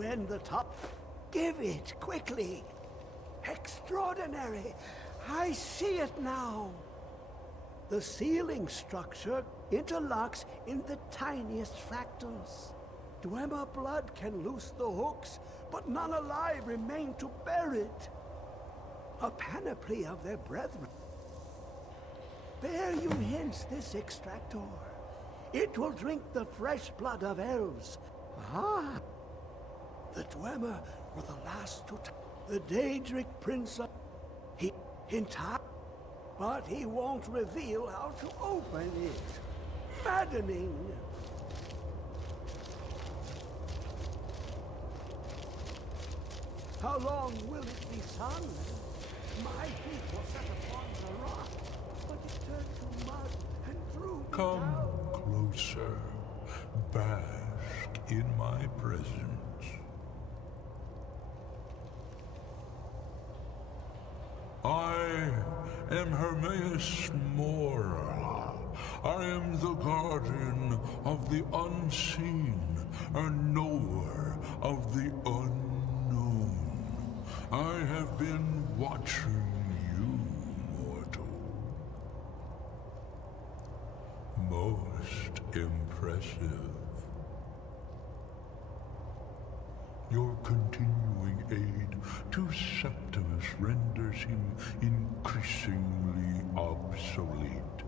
to end the top. Give it, quickly. Extraordinary. I see it now. The ceiling structure interlocks in the tiniest fractals. Dwemer blood can loose the hooks, but none alive remain to bear it. A panoply of their brethren. Bear you hence this extractor. It will drink the fresh blood of elves. Ah! The Dwemer were the last to the Daedric Prince of... He... in time. But he won't reveal how to open it. Maddening! How long will it be sung? My feet will set upon the rock, but it turned to mud and drew me Come down. closer, bask in my presence. I am Hermaeus Mora. I am the guardian of the unseen, a knower of the unknown. I have been watching you, mortal. Most impressive. Your continuing aid to Septimus renders him increasingly obsolete.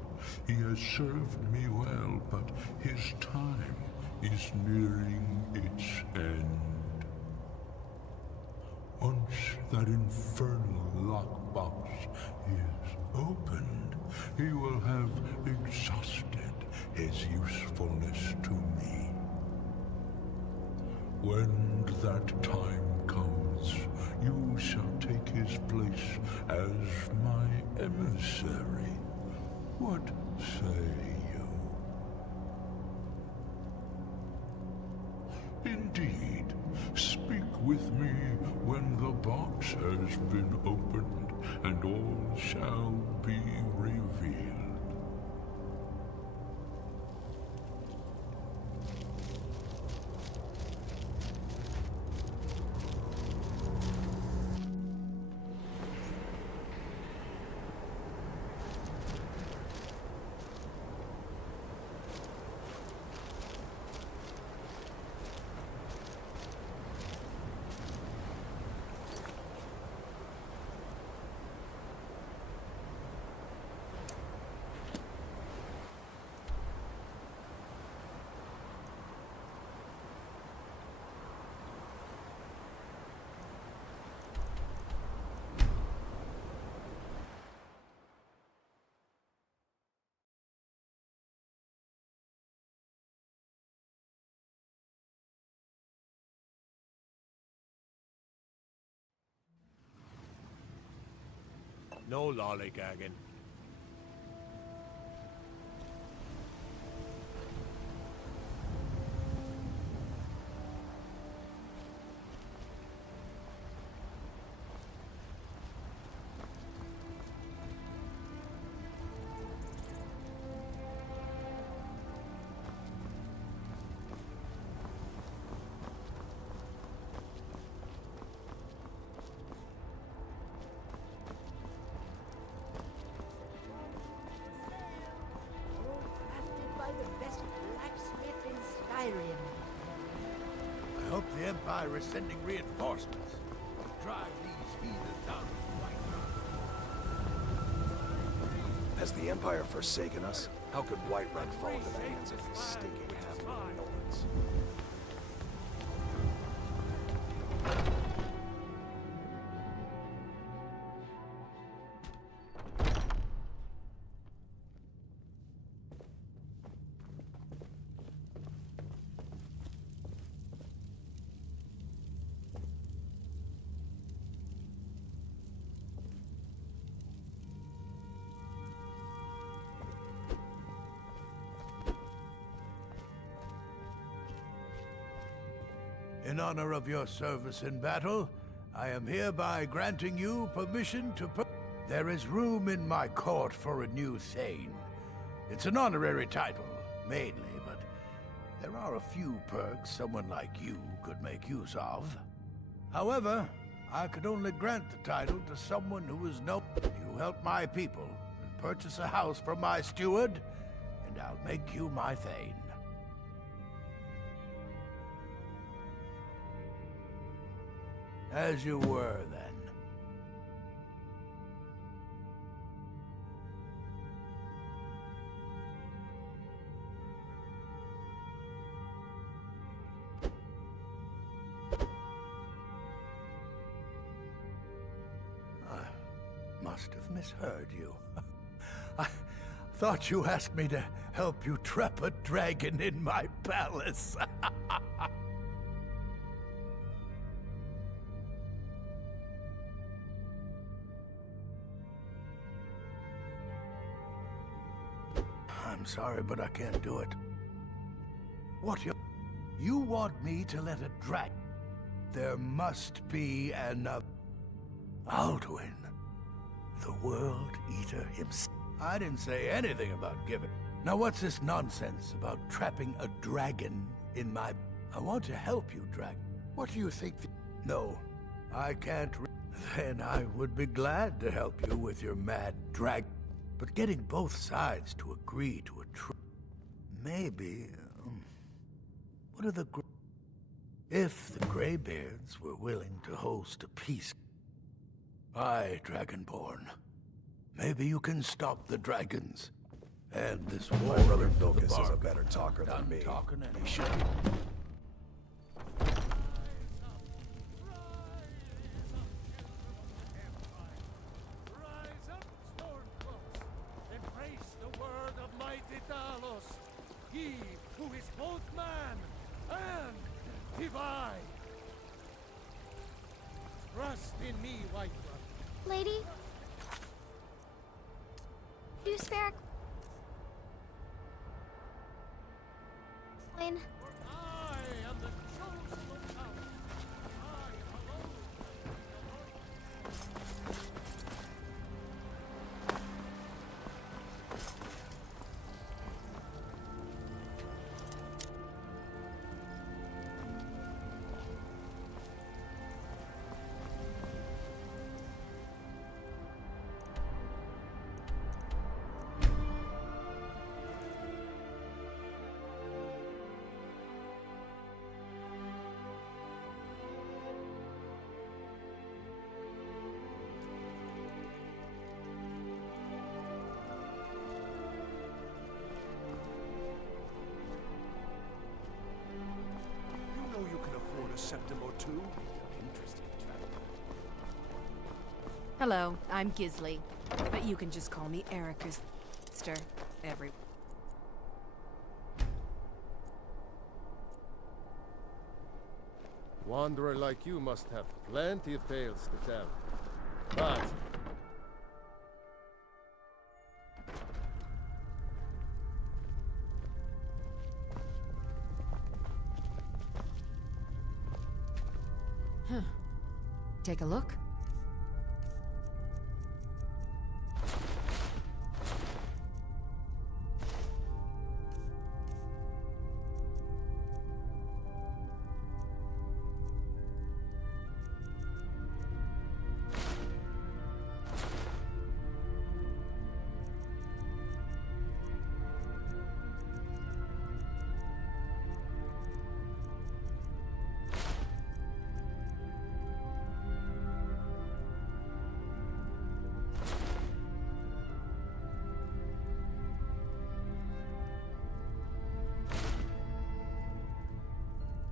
He has served me well, but his time is nearing its end. Once that infernal lockbox is opened, he will have exhausted his usefulness to me. When that time comes, you shall take his place as my emissary. What say you? Indeed, speak with me when the box has been opened, and all shall be revealed. No lollygagging. Skyrim. I hope the Empire is sending reinforcements to drive these heathens out of the Whiterun. Has the Empire forsaken us? How could Whiterun fall into the hands of these stinking half-blood lords? In honor of your service in battle, I am hereby granting you permission to There is room in my court for a new Thane. It's an honorary title, mainly, but There are a few perks someone like you could make use of. However, I could only grant the title to someone who is no... You help my people and purchase a house from my steward, and I'll make you my thane. As you were, then. Must have misheard you. I thought you asked me to help you trap a dragon in my palace. I'm sorry, but I can't do it. What you want me to let a dragon? There must be another. Alduin. The World Eater himself. I didn't say anything about giving. Now what's this nonsense about trapping a dragon in my... I want to help you, dragon. What do you think? No, I can't. Then I would be glad to help you with your mad dragon. But getting both sides to agree to a maybe... what are the... If the Greybeards were willing to host a peace... Aye, Dragonborn. Maybe you can stop the dragons. And this war. My brother Vilcus is a better talker than me. Talking and he should. Rise up, Stormcloaks! Embrace the word of mighty Talos, he who is both man and divine! Trust in me, White Run. Lady? Do you spare a coin? I am the chosen of Talos. I am alone. You can afford a septim or two. Interesting. Hello, I'm Gisley, but you can just call me Erica's sister. Wanderer like you must have plenty of tales to tell. But Take a look.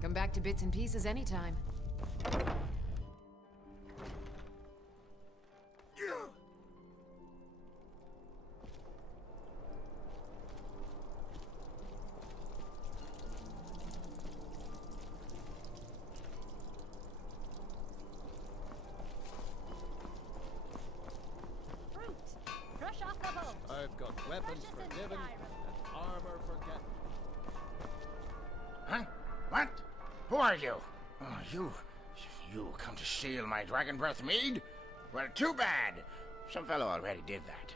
Come back to bits and pieces anytime. Fruit! Fresh off the boat! I've got weapons Precious in forgiven Skyrim. and armor forget. Huh? What? Who are you? Oh, you come to steal my dragon breath mead? Well, too bad. Some fellow already did that.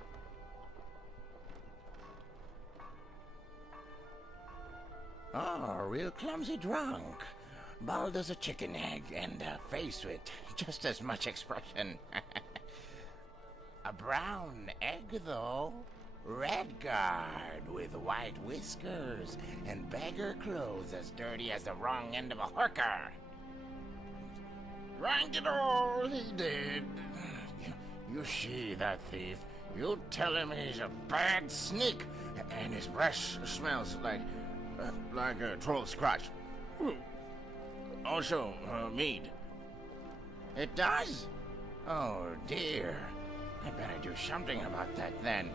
Oh, real clumsy drunk. Bald as a chicken egg and a face with just as much expression. A brown egg, though. Red guard with white whiskers and beggar clothes as dirty as the wrong end of a hooker. Drank it all, he did. You see that thief? You tell him he's a bad sneak, and his breath smells like a troll scratch. Also, mead. It does? Oh dear. I better do something about that then.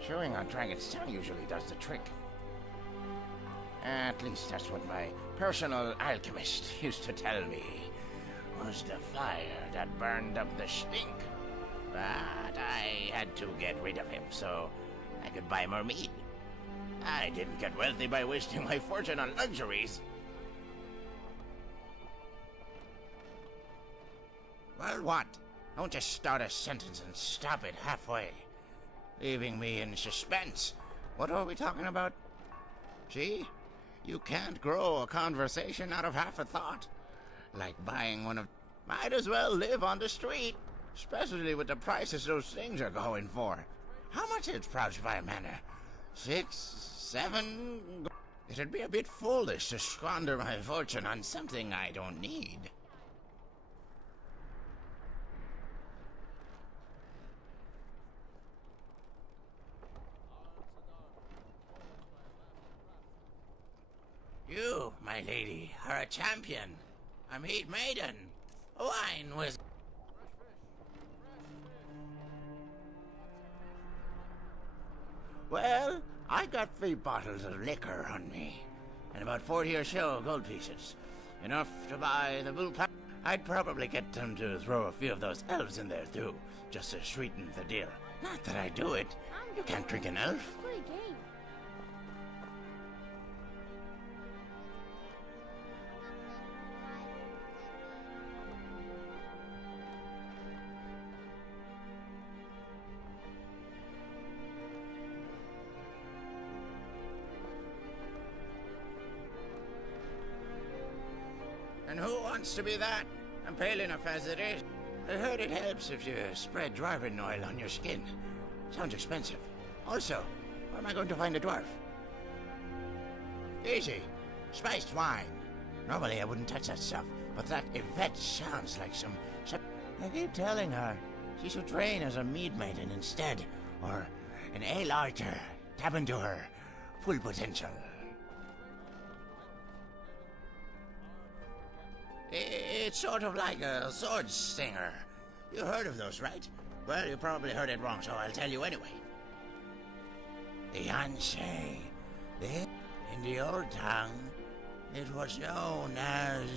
Chewing on dragon's tongue usually does the trick. At least that's what my personal alchemist used to tell me. Was the fire that burned up the stink. But I had to get rid of him so I could buy more mead. I didn't get wealthy by wasting my fortune on luxuries. Well, what? Don't just start a sentence and stop it halfway, leaving me in suspense. What are we talking about? See? You can't grow a conversation out of half a thought. Like buying one of... Might as well live on the street. Especially with the prices those things are going for. How much is Proudspire Manor? 6, 7... It'd be a bit foolish to squander my fortune on something I don't need. You, my lady, are a champion. A mead maiden. Wine with... Well, I got 3 bottles of liquor on me, and about 40 or so gold pieces. Enough to buy the bull pack. I'd probably get them to throw a few of those elves in there too, just to sweeten the deal. Not that I do it. You can't drink an elf. Play a game. And who wants to be that? I'm pale enough as it is. I heard it helps if you spread dwarven oil on your skin. Sounds expensive. Also, where am I going to find a dwarf? Easy. Spiced wine. Normally I wouldn't touch that stuff, but that Yvette sounds like some... I keep telling her she should train as a mead maiden instead, or an ale archer. Tap into her full potential. It's sort of like a sword stinger. You heard of those, right? Well, you probably heard it wrong, so I'll tell you anyway. Fiancé. In the old tongue, it was known as...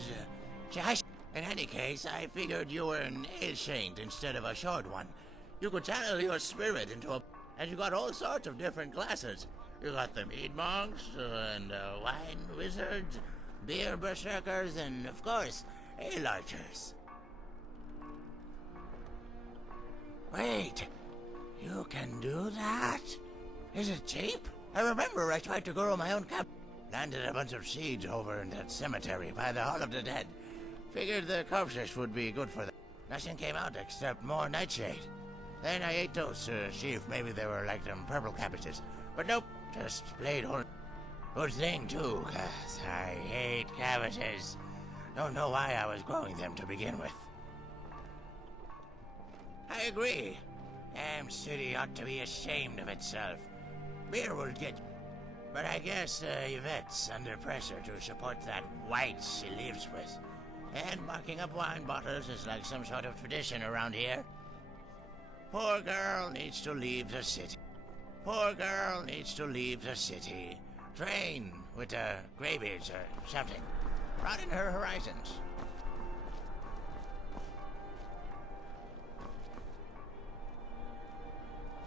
In any case, I figured you were an ale saint instead of a short one. You could channel your spirit into a... And you got all sorts of different classes. You got the mead monks, and wine wizards, beer berserkers, and, of course, ale archers. Wait, you can do that? Is it cheap? I remember I tried to grow my own cap. Landed a bunch of seeds over in that cemetery by the Hall of the Dead. Figured the corpses would be good for them. Nothing came out except more nightshade. Then I ate those to see if maybe they were like them purple cabbages. But nope, just plain old. Good thing, too, 'cause I hate cabbages. Don't know why I was growing them to begin with. I agree. Damn city ought to be ashamed of itself. Beer will get... But I guess Yvette's under pressure to support that white she lives with. And marking up wine bottles is like some sort of tradition around here. Poor girl needs to leave the city. Poor girl needs to leave the city. Train with graybeards or something. Broaden her horizons.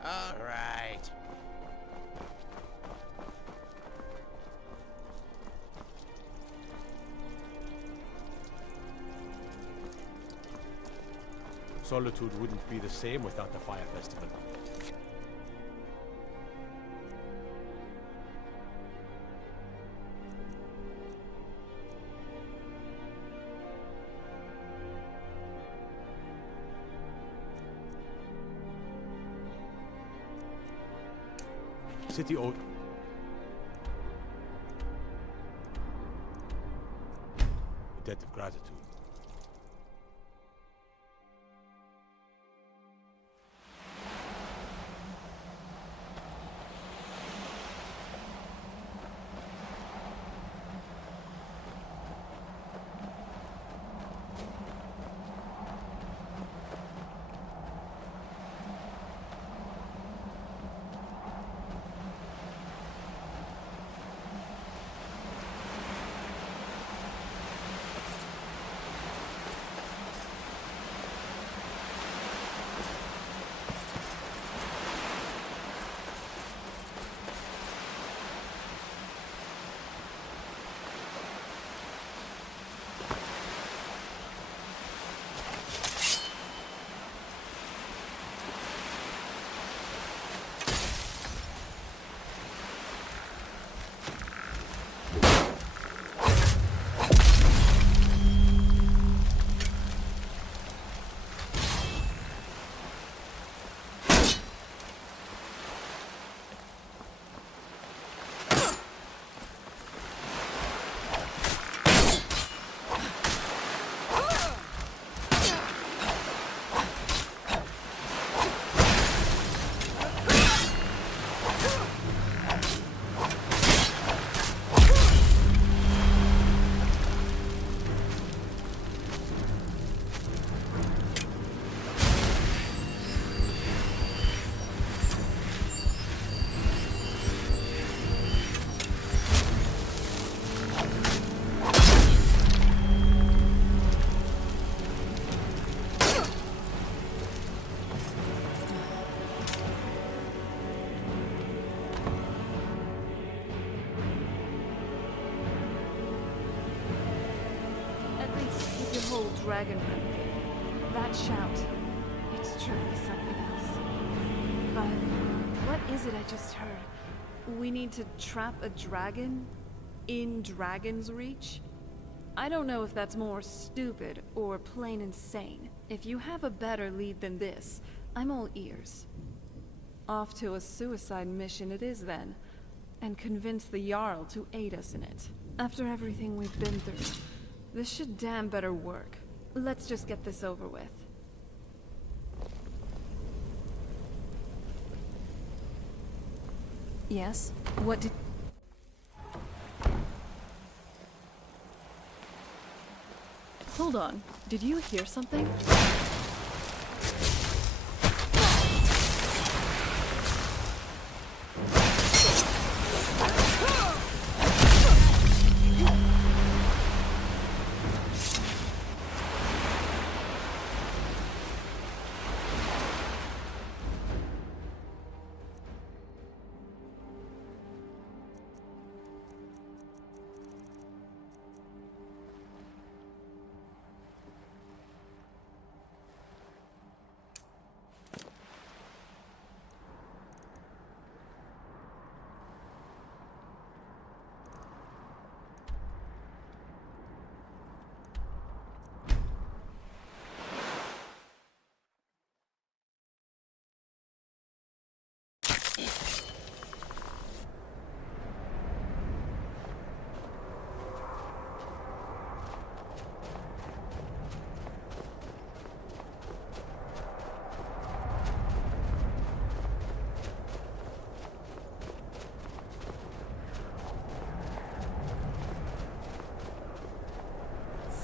All right. Solitude wouldn't be the same without the fire festival. city or... A debt of gratitude. Dragon room. That shout. It's truly something else. But what is it I just heard? We need to trap a dragon in Dragon's Reach? I don't know if that's more stupid or plain insane. If you have a better lead than this, I'm all ears. Off to a suicide mission it is then, and convince the Jarl to aid us in it. After everything we've been through, this should damn better work. Let's just get this over with. Yes? What did... Hold on. Did you hear something?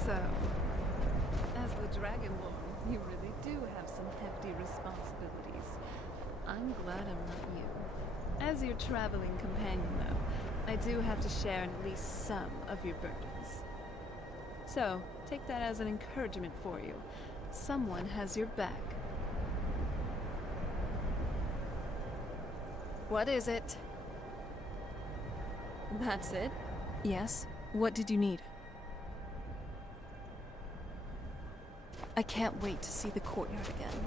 So, as the Dragonborn, you really do have some hefty responsibilities. I'm glad I'm not you. As your traveling companion, though, I do have to share in at least some of your burdens. So, take that as an encouragement for you. Someone has your back. What is it? That's it? Yes? What did you need? I can't wait to see the courtyard again.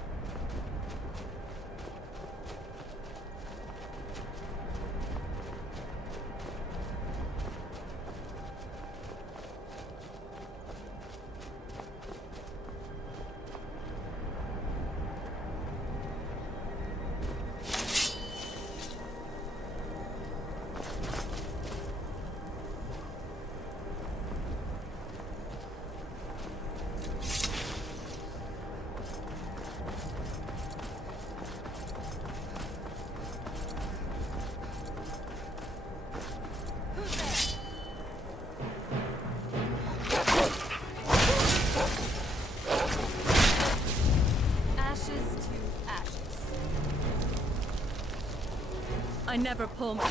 I never pull my...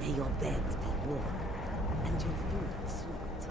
May your bed be warm and your food sweet.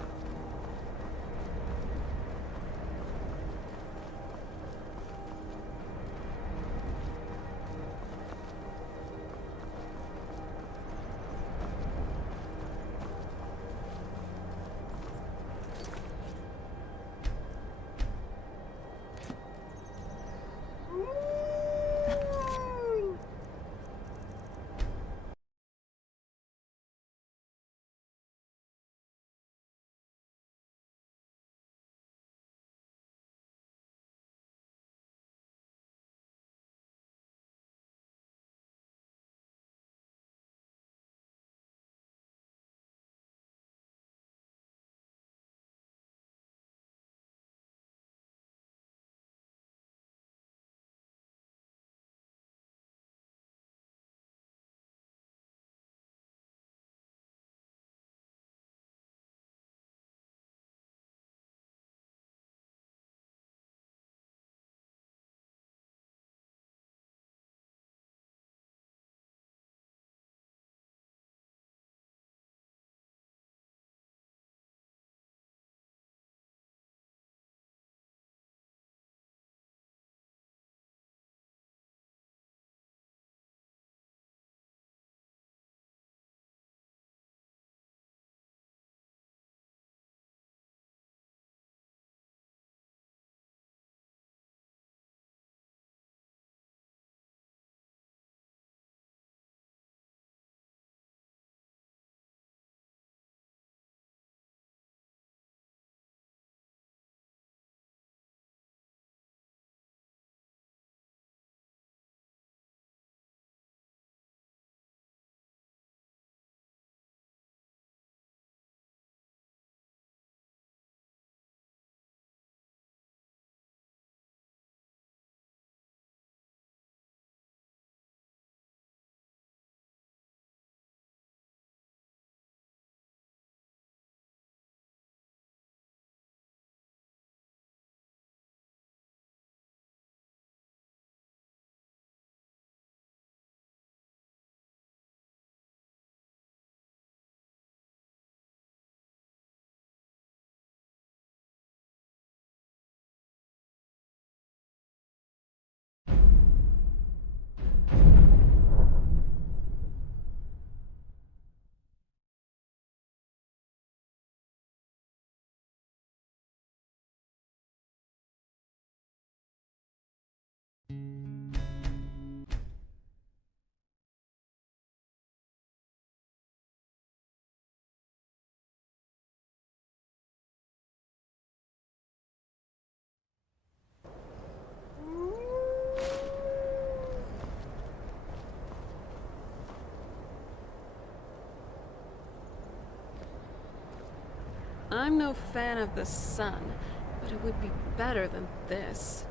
I'm no fan of the sun, but it would be better than this.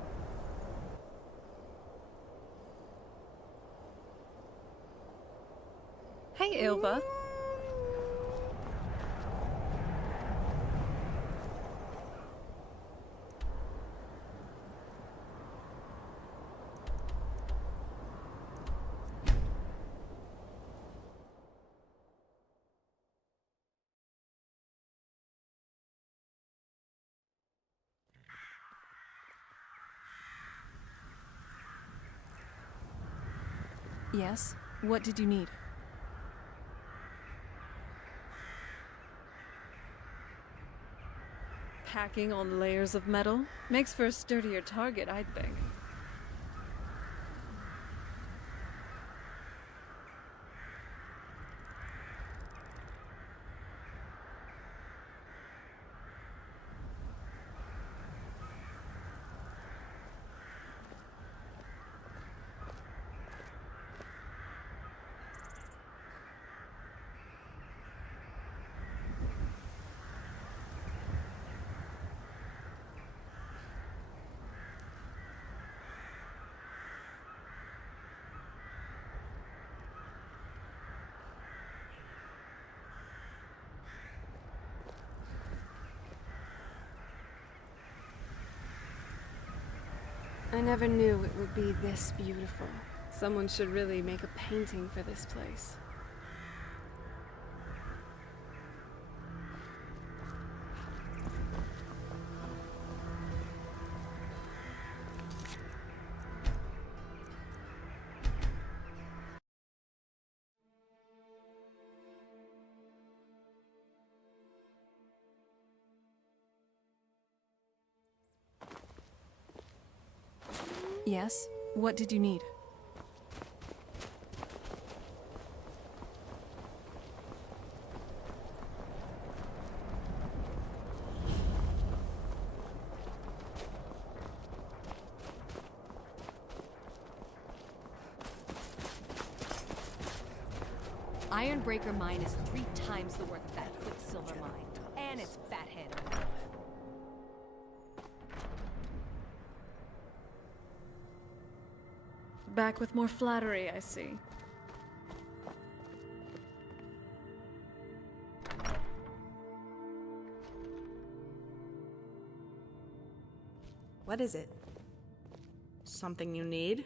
Hey, Ilva. Yes? What did you need? Packing on layers of metal makes for a sturdier target, I'd think. I never knew it would be this beautiful. Someone should really make a painting for this place. Yes? What did you need? Ironbreaker mine is 3 times the worth of that quicksilver mine. And it's fathead. Back with more flattery, I see. What is it? Something you need?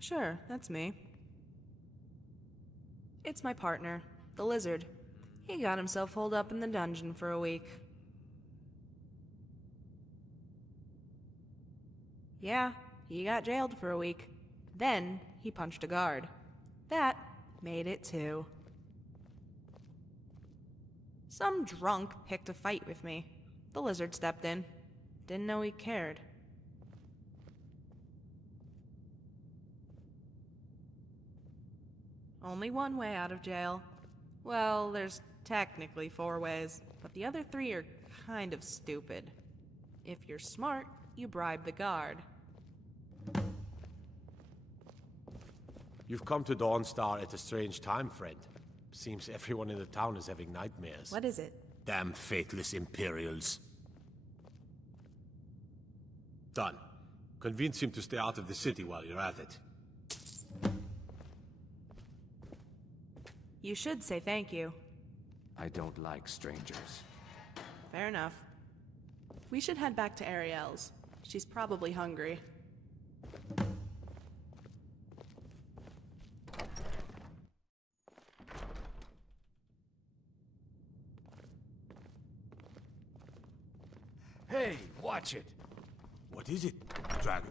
Sure, that's me. It's my partner, the lizard. He got himself holed up in the dungeon for a week. Yeah, he got jailed for a week. Then he punched a guard. That made it 2. Some drunk picked a fight with me. The lizard stepped in. Didn't know he cared. Only one way out of jail. Well, there's technically 4 ways, but the other 3 are kind of stupid. If you're smart, you bribe the guard. You've come to Dawnstar at a strange time, friend. Seems everyone in the town is having nightmares. What is it? Damn faithless Imperials. Done. Convince him to stay out of the city while you're at it. You should say thank you. I don't like strangers. Fair enough. We should head back to Ariel's. She's probably hungry. Hey, watch it. What is it, dragon?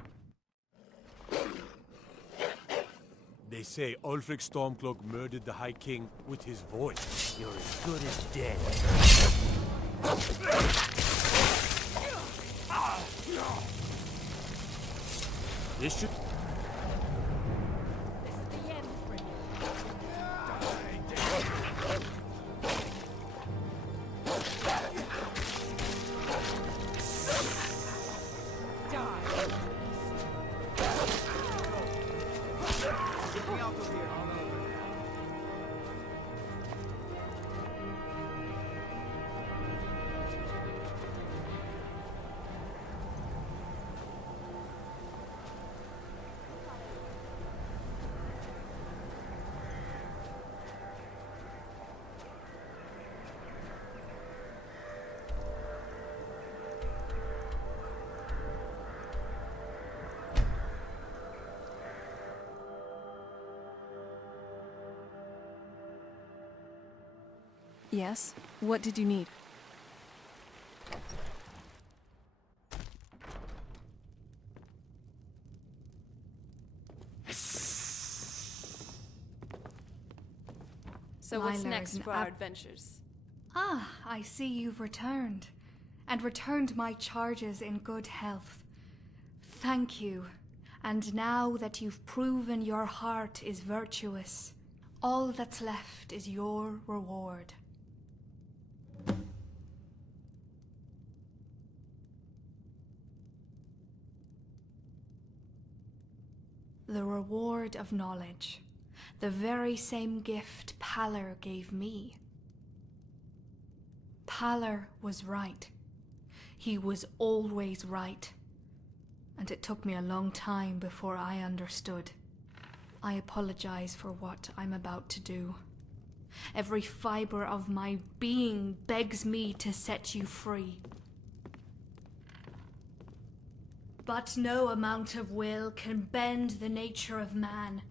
They say Ulfric Stormcloak murdered the High King with his voice. You're as good as dead. This should... This is the end for you. Yes? What did you need? So what's Lila next is an for our adventures? Ah, I see you've returned. And returned my charges in good health. Thank you. And now that you've proven your heart is virtuous, all that's left is your reward. The reward of knowledge. The very same gift Pallor gave me. Pallor was right. He was always right. And it took me a long time before I understood. I apologize for what I'm about to do. Every fiber of my being begs me to set you free. But no amount of will can bend the nature of man.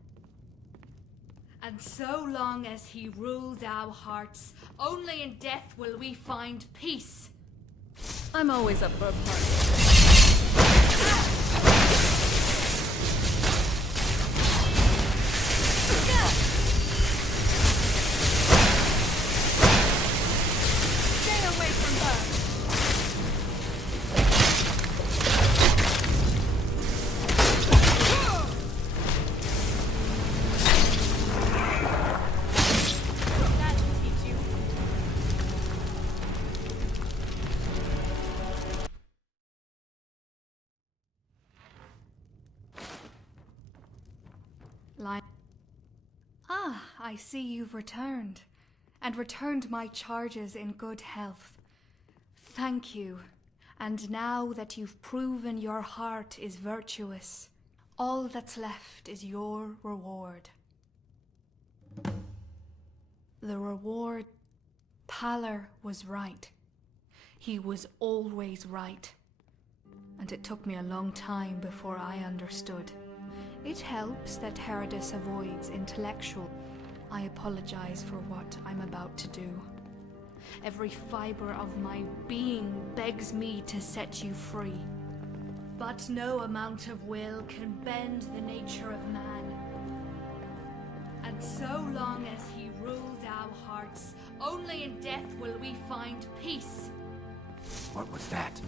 And so long as he rules our hearts, only in death will we find peace. I'm always up for a party. Stay away from her! Ah, I see you've returned, and returned my charges in good health. Thank you, and now that you've proven your heart is virtuous, all that's left is your reward. The reward, Paler was right. He was always right. And it took me a long time before I understood. It helps that Herodis avoids intellectual. I apologize for what I'm about to do. Every fiber of my being begs me to set you free. But no amount of will can bend the nature of man. And so long as he rules our hearts, only in death will we find peace. What was that?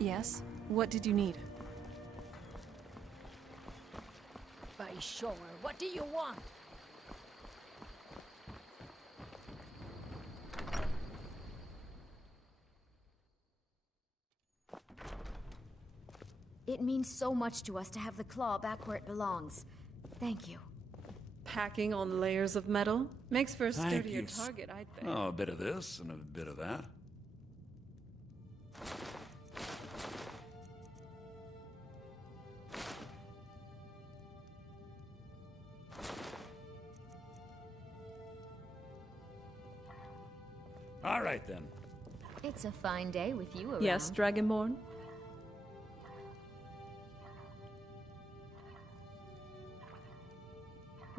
Yes? What did you need? By sure, what do you want? It means so much to us to have the claw back where it belongs. Thank you. Packing on layers of metal makes for a Thank sturdier you. target, I think. Oh, a bit of this and a bit of that. All right, then. It's a fine day with you around. Yes, Dragonborn?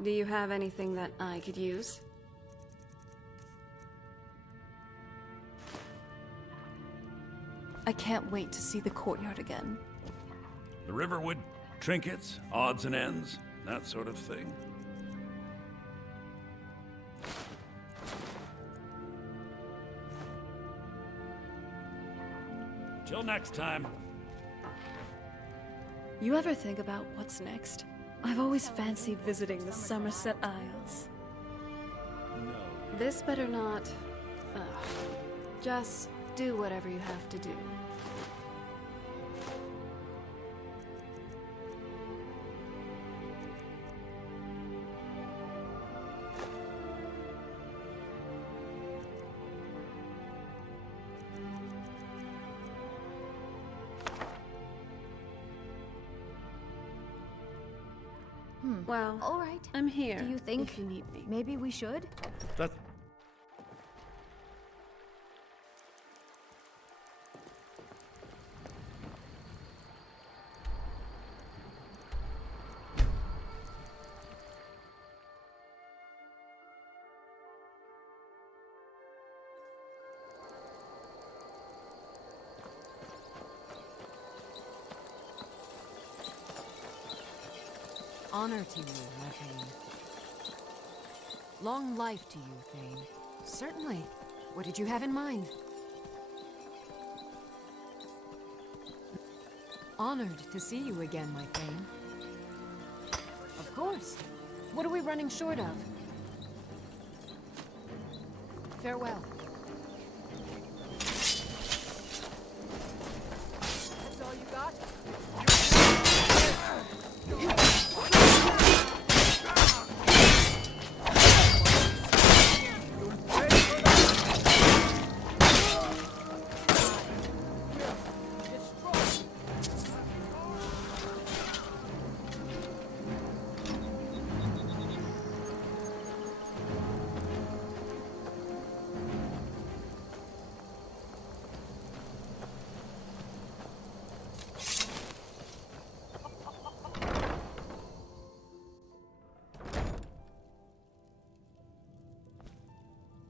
Do you have anything that I could use? I can't wait to see the courtyard again. The Riverwood trinkets, odds and ends, that sort of thing. Till next time. You ever think about what's next? I've always fancied visiting the Somerset Isles. No. This better not... just do whatever you have to do. Well, all right. I'm here. Do you think if you need me? Maybe we should? That's... Honor to you, my Thane. Long life to you, Thane. Certainly. What did you have in mind? Honored to see you again, my Thane. Of course. What are we running short of? Farewell. That's all you got?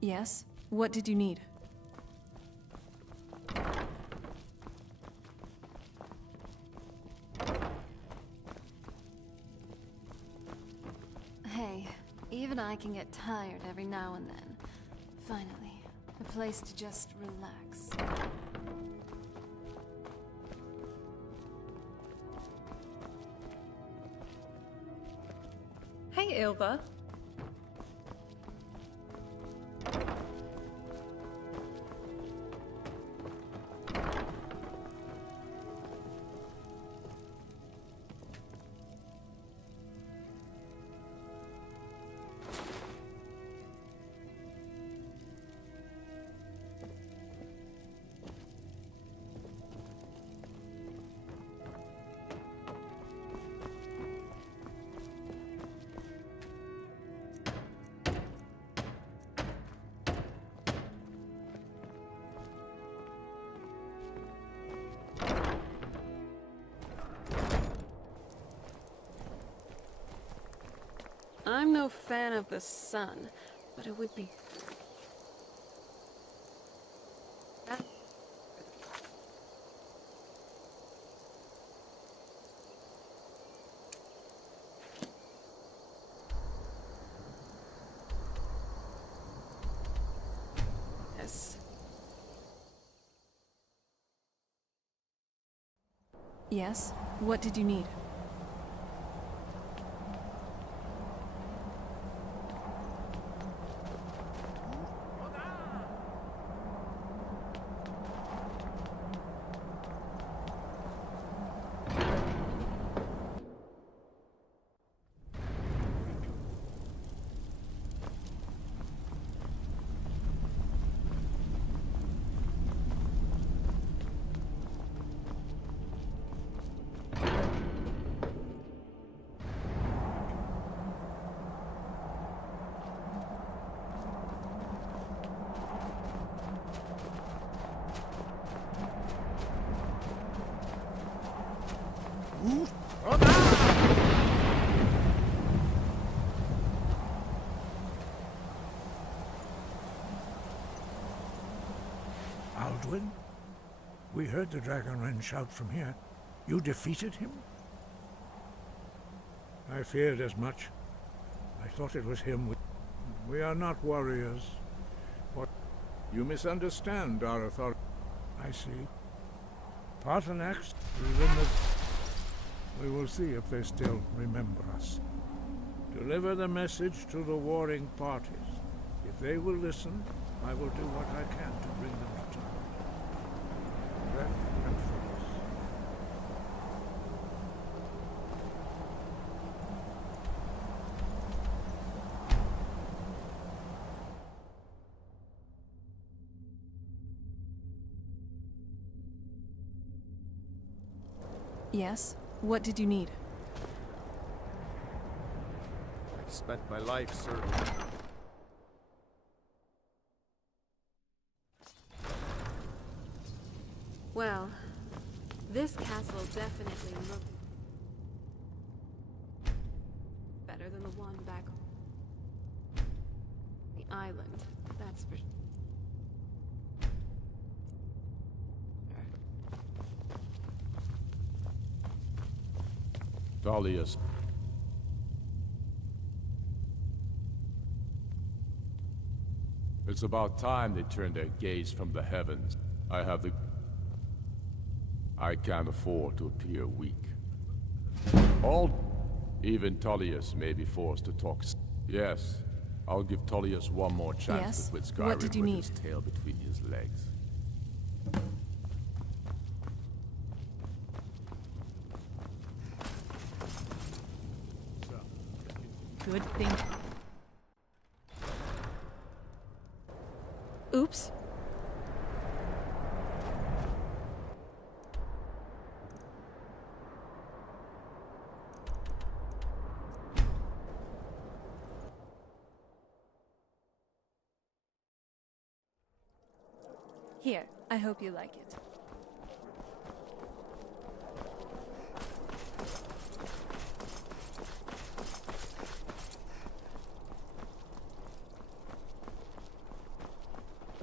Yes? What did you need? Hey, even I can get tired every now and then. Finally, a place to just relax. Hey, Ilva. I'm no fan of the sun, but it would be... Yes. Yes? What did you need? Aldwin? We heard the Dragonren shout from here. You defeated him? I feared as much. I thought it was him. We are not warriors. What? You misunderstand our authority. I see. Paarthurnax, we will see if they still remember us. Deliver the message to the warring parties. If they will listen, I will do what I can to bring them to terms. Breath and force. Yes? What did you need? I've spent my life serving. Well, this castle definitely looks better than the one back on the island, that's for sure. Dahlia's. It's about time they turned their gaze from the heavens. I can't afford to appear weak. Even Tullius may be forced to talk. Yes, I'll give Tullius one more chance to quit Skyrim what did you need? His tail between his legs. Good thing. Oops. Here, I hope you like it.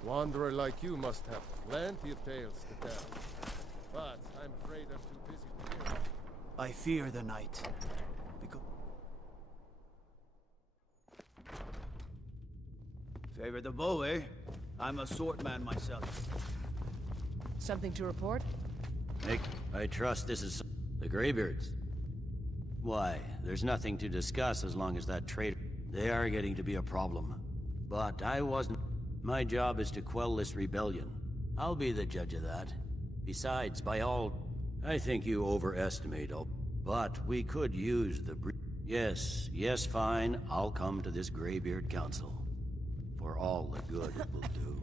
Wanderer like you must have plenty of tales to tell. But I'm afraid I'm too busy to hear. I fear the night. Because... Favor the bow, eh? I'm a sword man myself. Something to report? Nick, I trust this is the Greybeards. Why, there's nothing to discuss as long as that traitor... They are getting to be a problem. But I wasn't... My job is to quell this rebellion. I'll be the judge of that. Besides, by all... I think you overestimate all... But we could use the... Yes, fine. I'll come to this Greybeard Council. For all the good it will do.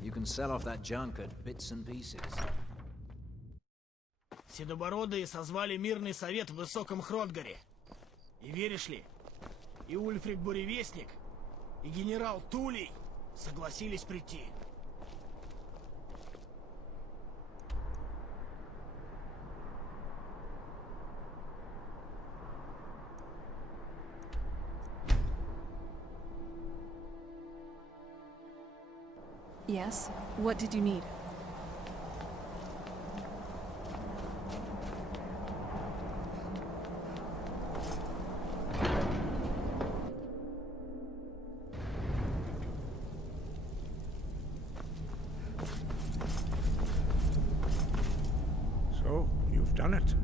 You can sell off that junk at bits and pieces. Седобородые созвали мирный совет в Высоком Хродгаре. И веришь ли, и Ульфрик Буревестник, и генерал Тулей согласились прийти. Yes? What did you need? We've done it.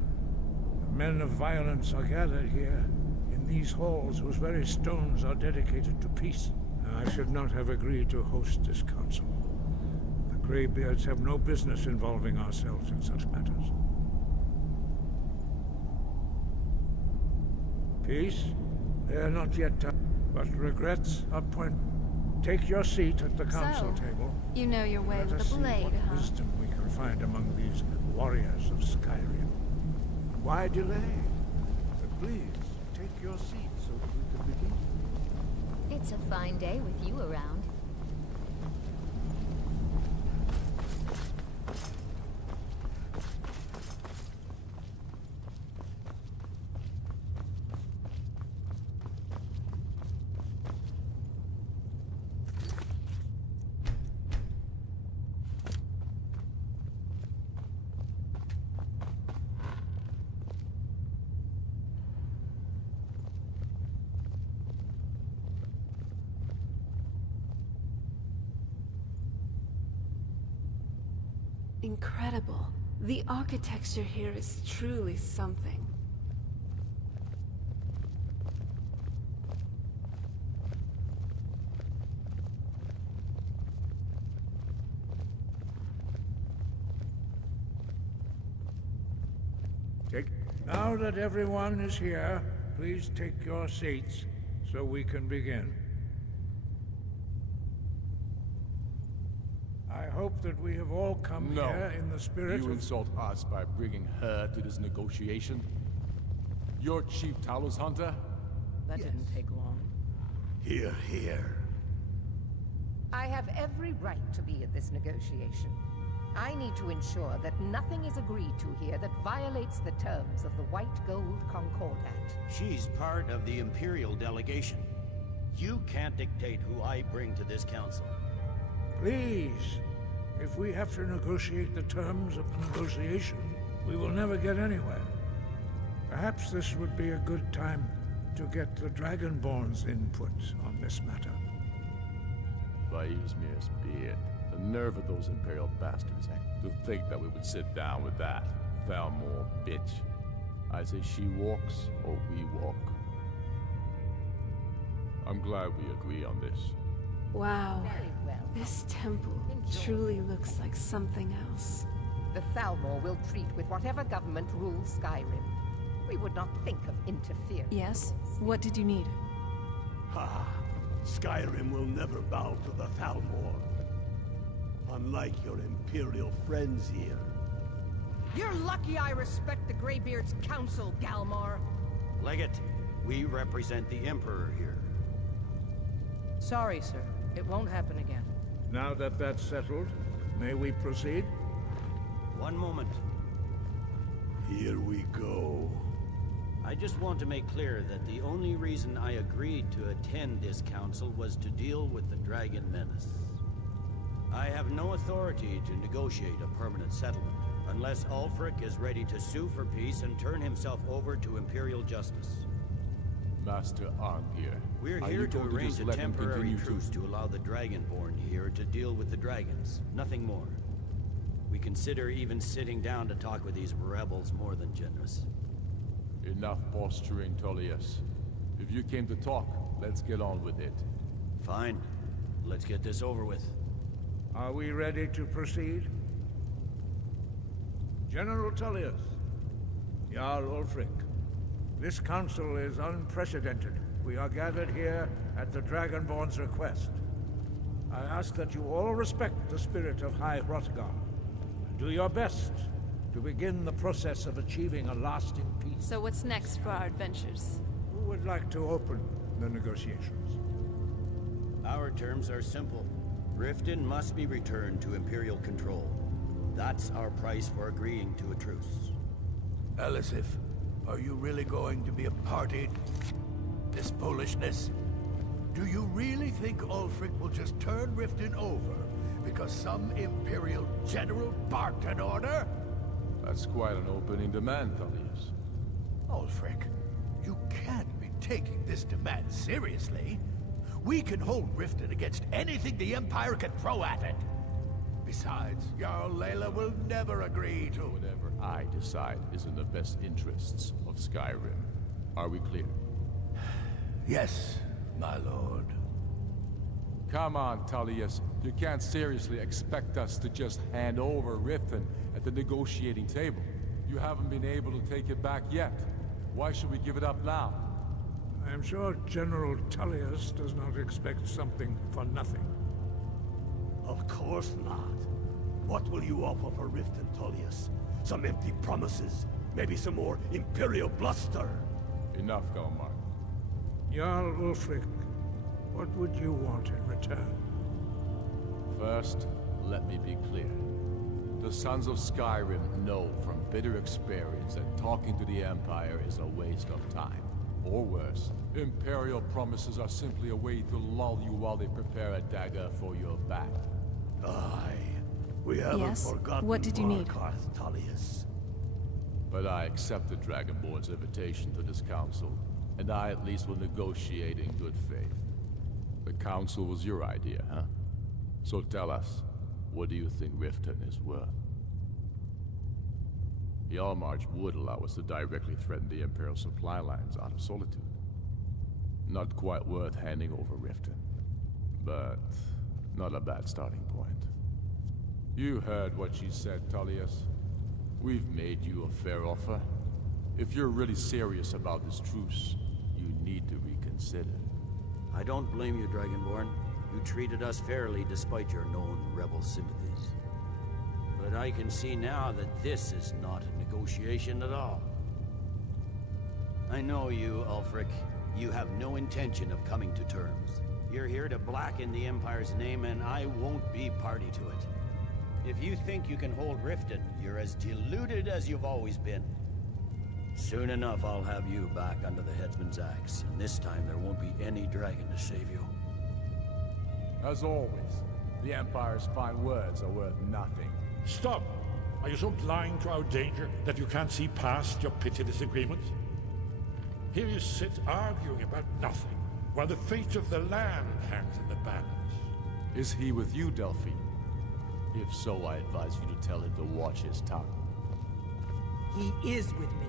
The men of violence are gathered here, in these halls whose very stones are dedicated to peace. I should not have agreed to host this council. The Greybeards have no business involving ourselves in such matters. Peace? They are not yet done, but regrets appoint. Take your seat at the council table. You know your way Let with us a blade, see what wisdom we can find among these warriors of Skyrim. Why delay? But please, take your seat so that we can begin. It's a fine day with you around. Incredible. The architecture here is truly something. Now that everyone is here, please take your seats so we can begin. I hope that we have all come here in the spirit You insult us by bringing her to this negotiation? You're Chief Talos Hunter? That didn't take long. Hear, hear. I have every right to be at this negotiation. I need to ensure that nothing is agreed to here that violates the terms of the White Gold Concordat. She's part of the Imperial delegation. You can't dictate who I bring to this council. Please, if we have to negotiate the terms of the negotiation, we will never get anywhere. Perhaps this would be a good time to get the Dragonborn's input on this matter. Vaismir's beard. The nerve of those Imperial bastards, eh? To think that we would sit down with that Thalmor bitch. I say she walks, or we walk. I'm glad we agree on this. Wow. This temple truly looks like something else. The Thalmor will treat with whatever government rules Skyrim. We would not think of interfering. Yes? What did you need? Ha! Skyrim will never bow to the Thalmor. Unlike your Imperial friends here. You're lucky I respect the Greybeard's council, Galmar. Legate, we represent the Emperor here. Sorry, sir. It won't happen again. Now that that's settled, may we proceed? One moment. Here we go. I just want to make clear that the only reason I agreed to attend this council was to deal with the Dragon Menace. I have no authority to negotiate a permanent settlement, unless Ulfric is ready to sue for peace and turn himself over to Imperial justice. Master Arngeir, We're here to arrange a temporary truce to allow the Dragonborn here to deal with the dragons, nothing more. We consider even sitting down to talk with these rebels more than generous. Enough posturing, Tullius. If you came to talk, let's get on with it. Fine. Let's get this over with. Are we ready to proceed? General Tullius, Jarl Ulfric, this council is unprecedented. We are gathered here at the Dragonborn's request. I ask that you all respect the spirit of High Hrothgar, and do your best to begin the process of achieving a lasting peace. So what's next for our adventures? Who would like to open the negotiations? Our terms are simple. Riften must be returned to Imperial control. That's our price for agreeing to a truce. Elisif, are you really going to be a party to this foolishness? Do you really think Ulfric will just turn Riften over because some Imperial general barked an order? That's quite an opening demand, Tullius. Ulfric, you can't be taking this demand seriously. We can hold Riften against anything the Empire can throw at it. Besides, Jarl Layla will never agree to... Whatever I decide is in the best interests of Skyrim. Are we clear? Yes, my lord. Come on, Tullius. You can't seriously expect us to just hand over Riften at the negotiating table. You haven't been able to take it back yet. Why should we give it up now? I am sure General Tullius does not expect something for nothing. Of course not. What will you offer for Riften, Tullius? Some empty promises? Maybe some more Imperial bluster? Enough, Galmar. Jarl Ulfric, what would you want in return? First, let me be clear. The Sons of Skyrim know from bitter experience that talking to the Empire is a waste of time. Or worse, Imperial promises are simply a way to lull you while they prepare a dagger for your back. Aye. We haven't forgotten What did you need? Markarth, Tullius. But I accept the Dragonborn's invitation to this council, and I at least will negotiate in good faith. The council was your idea, huh? So tell us, what do you think Riften is worth? The Allmarch would allow us to directly threaten the Imperial supply lines out of Solitude. Not quite worth handing over Riften, but not a bad starting point. You heard what she said, Tullius. We've made you a fair offer. If you're really serious about this truce, you need to reconsider. I don't blame you, Dragonborn. You treated us fairly despite your known rebel sympathies. But I can see now that this is not a negotiation at all. I know you, Ulfric. You have no intention of coming to terms. You're here to blacken the Empire's name, and I won't be party to it. If you think you can hold Riften, you're as deluded as you've always been. Soon enough, I'll have you back under the headsman's axe, and this time there won't be any dragon to save you. As always, the Empire's fine words are worth nothing. Stop! Are you so blind to our danger that you can't see past your petty disagreements? Here you sit arguing about nothing, while the fate of the land hangs in the balance. Is he with you, Delphine? If so, I advise you to tell him to watch his tongue. He is with me,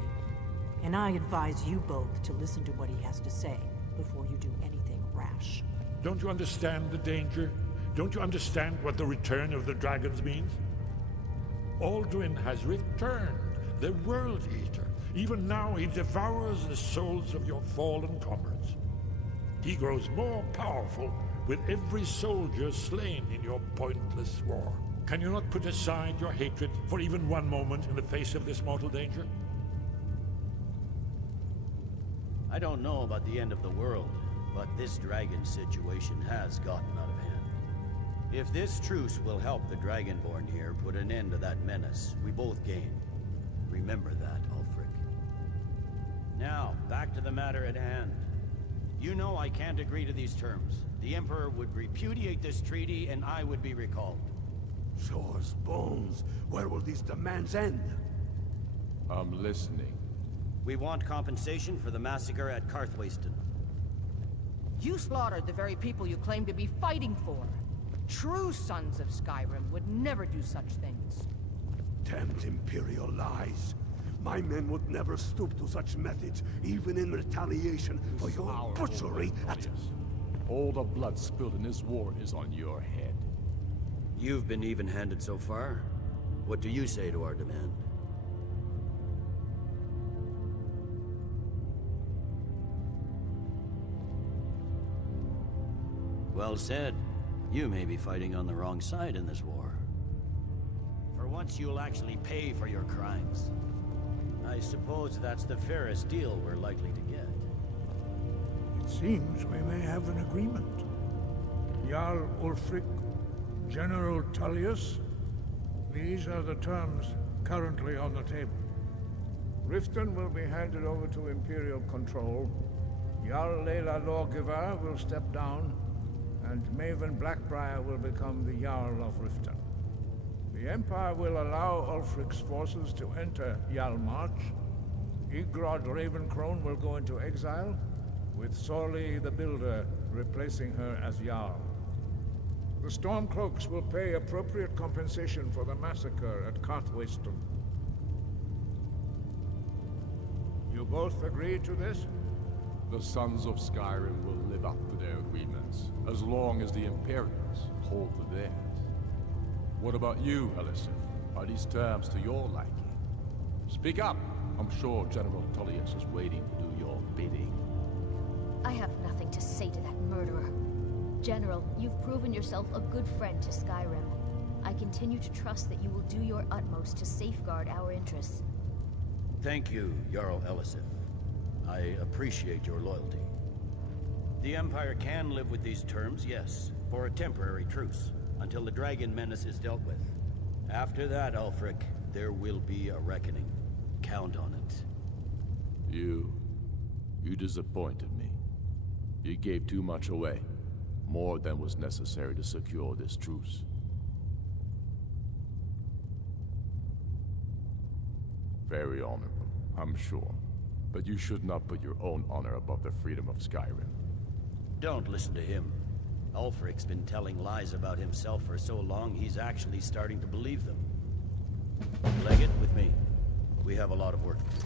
and I advise you both to listen to what he has to say before you do anything rash. Don't you understand the danger? Don't you understand what the return of the dragons means? Alduin has returned, the World Eater. Even now he devours the souls of your fallen comrades. He grows more powerful with every soldier slain in your pointless war. Can you not put aside your hatred for even one moment in the face of this mortal danger? I don't know about the end of the world, but this dragon situation has gotten out of hand. If this truce will help the Dragonborn here put an end to that menace, we both gain. Remember that, Ulfric. Now, back to the matter at hand. You know I can't agree to these terms. The Emperor would repudiate this treaty, and I would be recalled. Shore's bones. Where will these demands end? I'm listening. We want compensation for the massacre at Karthwasten. You slaughtered the very people you claim to be fighting for. True sons of Skyrim would never do such things. Damned Imperial lies. My men would never stoop to such methods, even in retaliation for your butchery at... All the blood spilled in this war is on your head. You've been even-handed so far. What do you say to our demand? Well said. You may be fighting on the wrong side in this war. For once you'll actually pay for your crimes. I suppose that's the fairest deal we're likely to get. It seems we may have an agreement. Jarl Ulfric, General Tullius, these are the terms currently on the table. Riften will be handed over to Imperial control. Jarl Layla Lawgiver will step down, and Maven Blackbriar will become the Jarl of Riften. The Empire will allow Ulfric's forces to enter Jarlmarch. Igrod Ravencrone will go into exile, with Sorli the Builder replacing her as Jarl. The Stormcloaks will pay appropriate compensation for the massacre at Carthwayston. You both agree to this? The sons of Skyrim will live up to their agreements, as long as the Imperials hold to theirs. What about you, Elisif? Are these terms to your liking? Speak up! I'm sure General Tullius is waiting to do your bidding. I have nothing to say to that murderer. General, you've proven yourself a good friend to Skyrim. I continue to trust that you will do your utmost to safeguard our interests. Thank you, Jarl Elisif. I appreciate your loyalty. The Empire can live with these terms, yes, for a temporary truce, until the dragon menace is dealt with. After that, Ulfric, there will be a reckoning. Count on it. You disappointed me. You gave too much away. More than was necessary to secure this truce. Very honorable, I'm sure. But you should not put your own honor above the freedom of Skyrim. Don't listen to him. Ulfric's been telling lies about himself for so long, he's actually starting to believe them. Leggett, with me. We have a lot of work to do.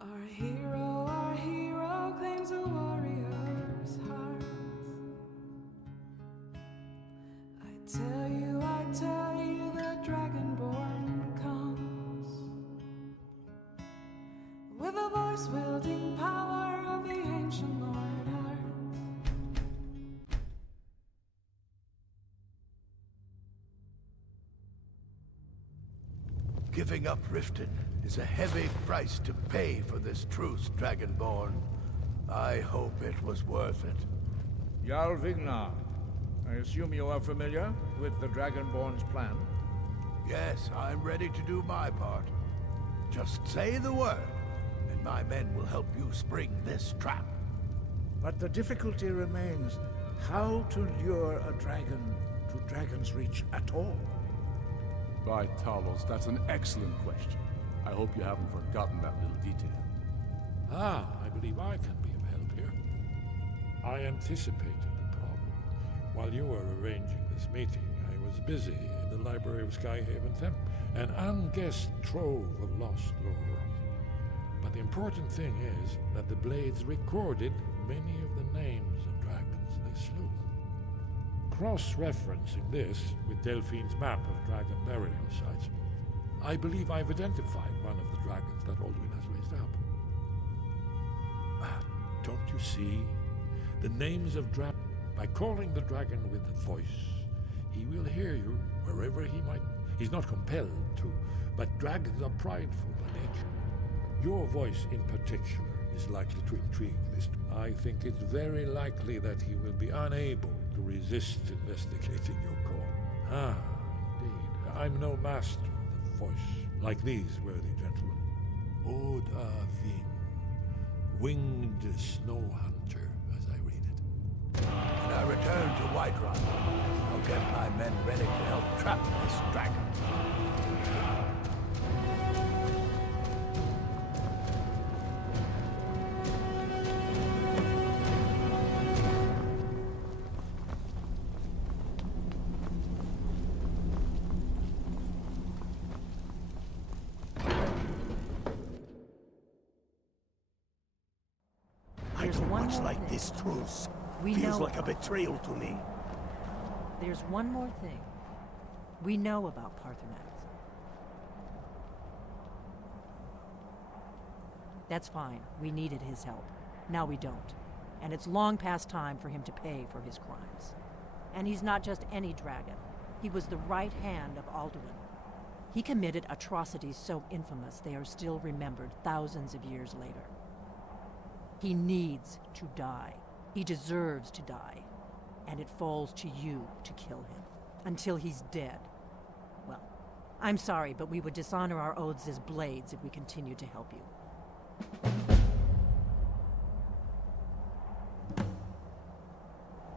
Our hero claims a warrior's heart. I tell you, the Dragonborn comes with a voice wielding power of the ancient Lord Hearts. Giving up Riften is a heavy price to pay for this truce, Dragonborn. I hope it was worth it. Jarl Vignar, I assume you are familiar with the Dragonborn's plan? Yes, I'm ready to do my part. Just say the word, and my men will help you spring this trap. But the difficulty remains how to lure a dragon to Dragon's Reach at all. By Talos, that's an excellent question. I hope you haven't forgotten that little detail. Ah, I believe I can be of help here. I anticipated the problem. While you were arranging this meeting, I was busy in the library of Skyhaven Them, an unguessed trove of lost lore. But the important thing is that the blades recorded many of the names of dragons they slew. Cross-referencing this with Delphine's map of dragon burial sites, I believe I've identified one of the dragons that Alduin has raised up. Don't you see? The names of dragons. By calling the dragon with the voice, he will hear you wherever he might. He's not compelled to, but dragons are prideful by nature. Your voice in particular is likely to intrigue this. I think it's very likely that he will be unable to resist investigating your call. Ah, indeed. I'm no master of the voice, like these worthy gentlemen. Odavin, winged snow hunter, as I read it. When I return to Whiterun, I'll get my men ready to help trap this dragon. I don't much like this truce. Feels like a betrayal to me. There's one more thing. We know about Parthenax. That's fine. We needed his help. Now we don't. And it's long past time for him to pay for his crimes. And he's not just any dragon. He was the right hand of Alduin. He committed atrocities so infamous they are still remembered thousands of years later. He needs to die. He deserves to die. And it falls to you to kill him. Until he's dead. Well, I'm sorry, but we would dishonor our oaths as blades if we continue to help you.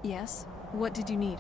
Yes? What did you need?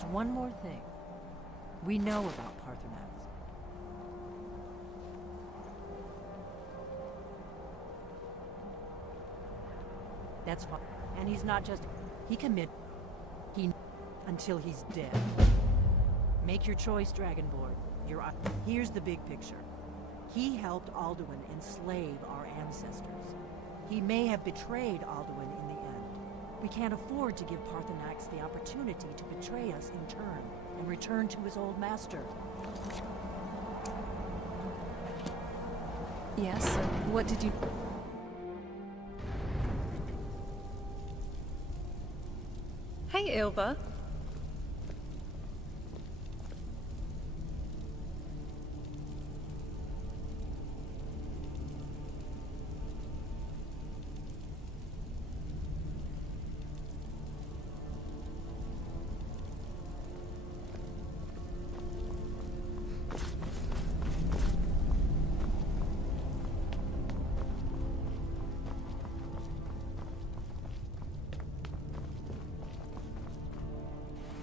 there's one more thing. We know about Parthenax. That's fine. And he's not just... He until he's dead. Make your choice, Dragonborn. Here's the big picture. He helped Alduin enslave our ancestors. He may have betrayed Alduin in the end. We can't afford to give Parthenax the opportunity to betray us in turn and return to his old master. Yes? What did you... Hey, Ilva.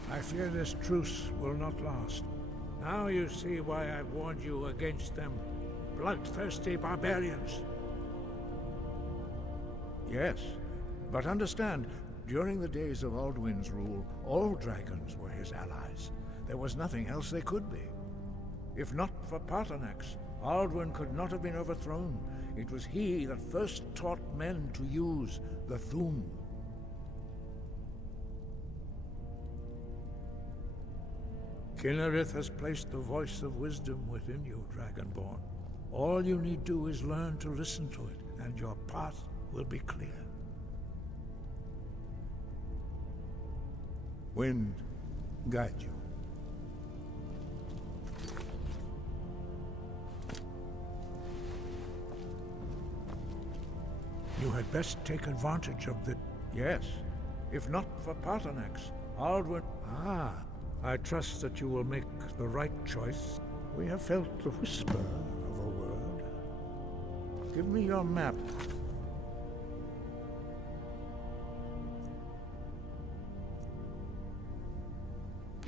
I fear this truce will not last. Now you see why I warned you against them. Bloodthirsty barbarians. Yes, but understand, during the days of Alduin's rule, all dragons were his allies. There was nothing else they could be. If not for Parthenax, Alduin could not have been overthrown. It was he that first taught men to use the Thum. Kinnereth has placed the voice of wisdom within you, Dragonborn. All you need do is learn to listen to it, and your path will be clear. Wind, guide you. You had best take advantage of the... Yes, if not for Parthenax, Alduin... I trust that you will make the right choice. We have felt the whisper of a word. Give me your map.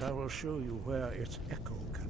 I will show you where its echo can...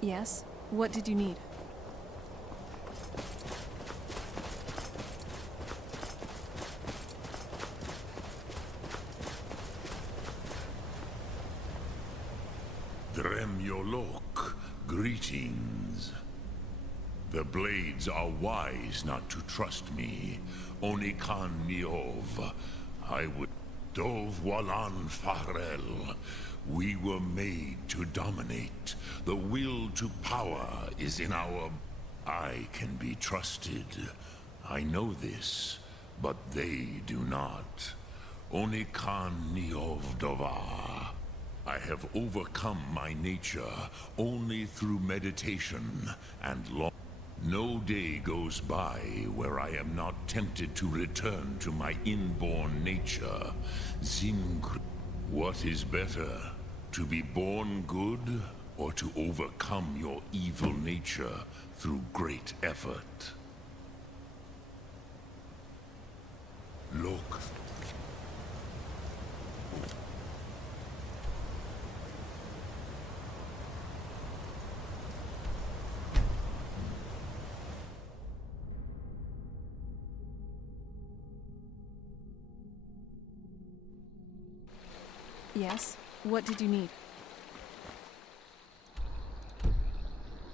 Yes? What did you need? Dremyolok, greetings. The blades are wise not to trust me. Onikan Niov. I would... Dov Walan Farel. We were made to dominate. The will to power is in our... I can be trusted. I know this, but they do not. Onikan Niov Dovar. I have overcome my nature only through meditation and long. No day goes by where I am not tempted to return to my inborn nature. Zingr. What is better, to be born good or to overcome your evil nature through great effort? Look. Yes? What did you need?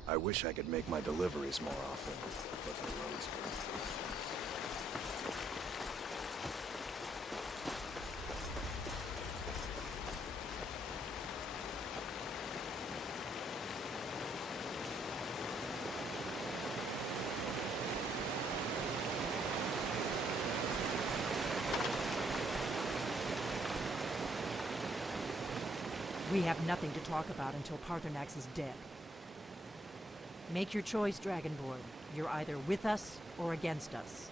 I wish I could make my deliveries more often, but the roads are... We have nothing to talk about until Parthenax is dead. Make your choice, Dragonborn. You're either with us or against us.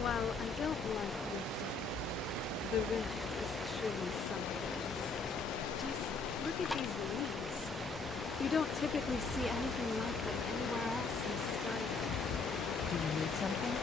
While I don't like lifting, the rift is truly something else. Just look at these leaves. You don't typically see anything like them anywhere else in Skyrim. Do you need something?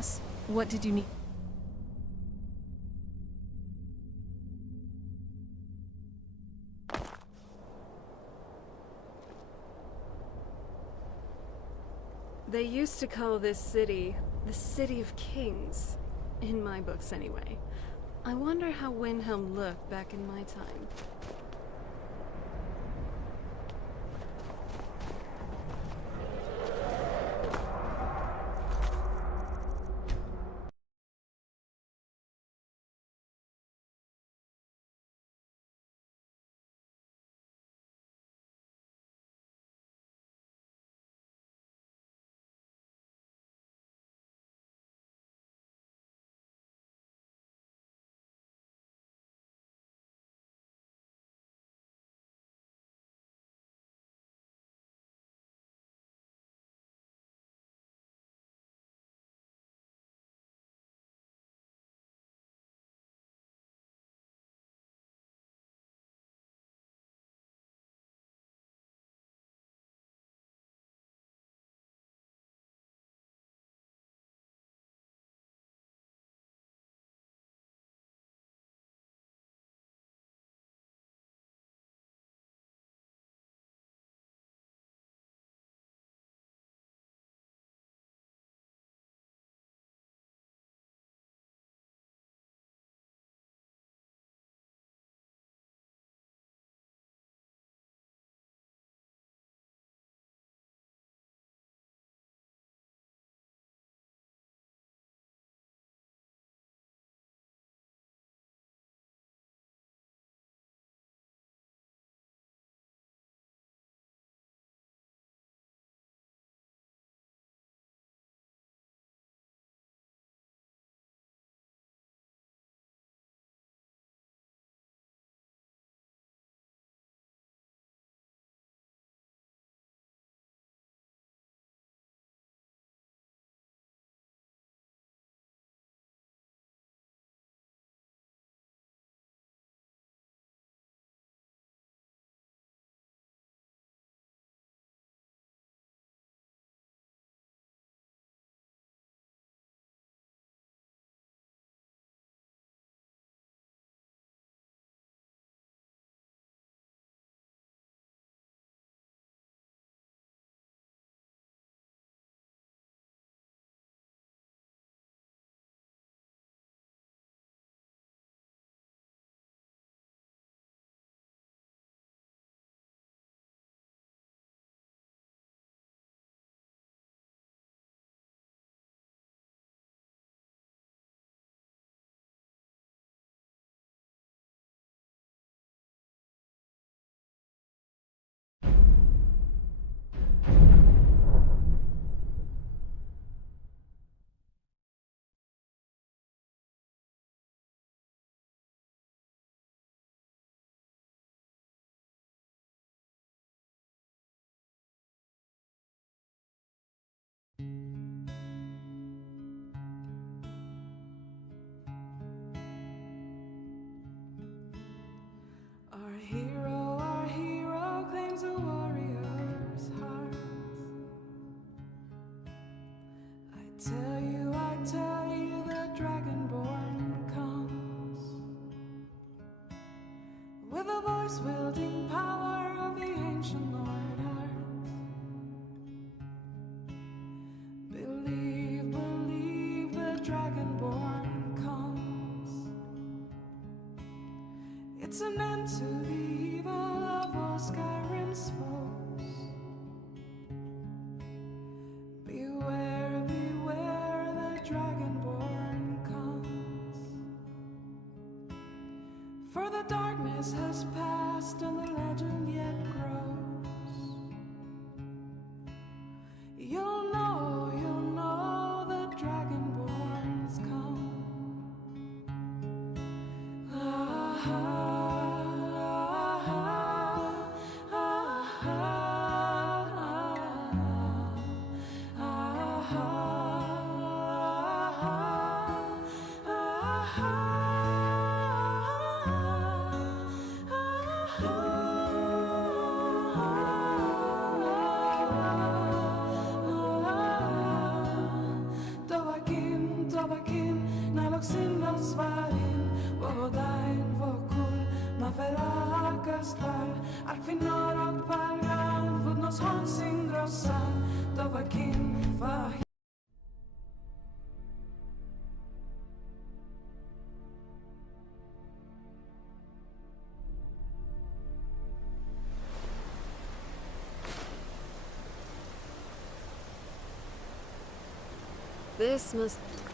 Yes? What did you need? They used to call this city the City of Kings. In my books, anyway. I wonder how Windhelm looked back in my time. Our hero claims a warrior's heart. I tell you, the Dragonborn comes with a voice wielding power of the ancient Lord Earth. Believe, the Dragonborn comes. It's an end to the evil of all Skyrim's foes. Beware, the Dragonborn comes. For the darkness has passed and the legend yet grows. You'll know the Dragonborns come. таким. This must...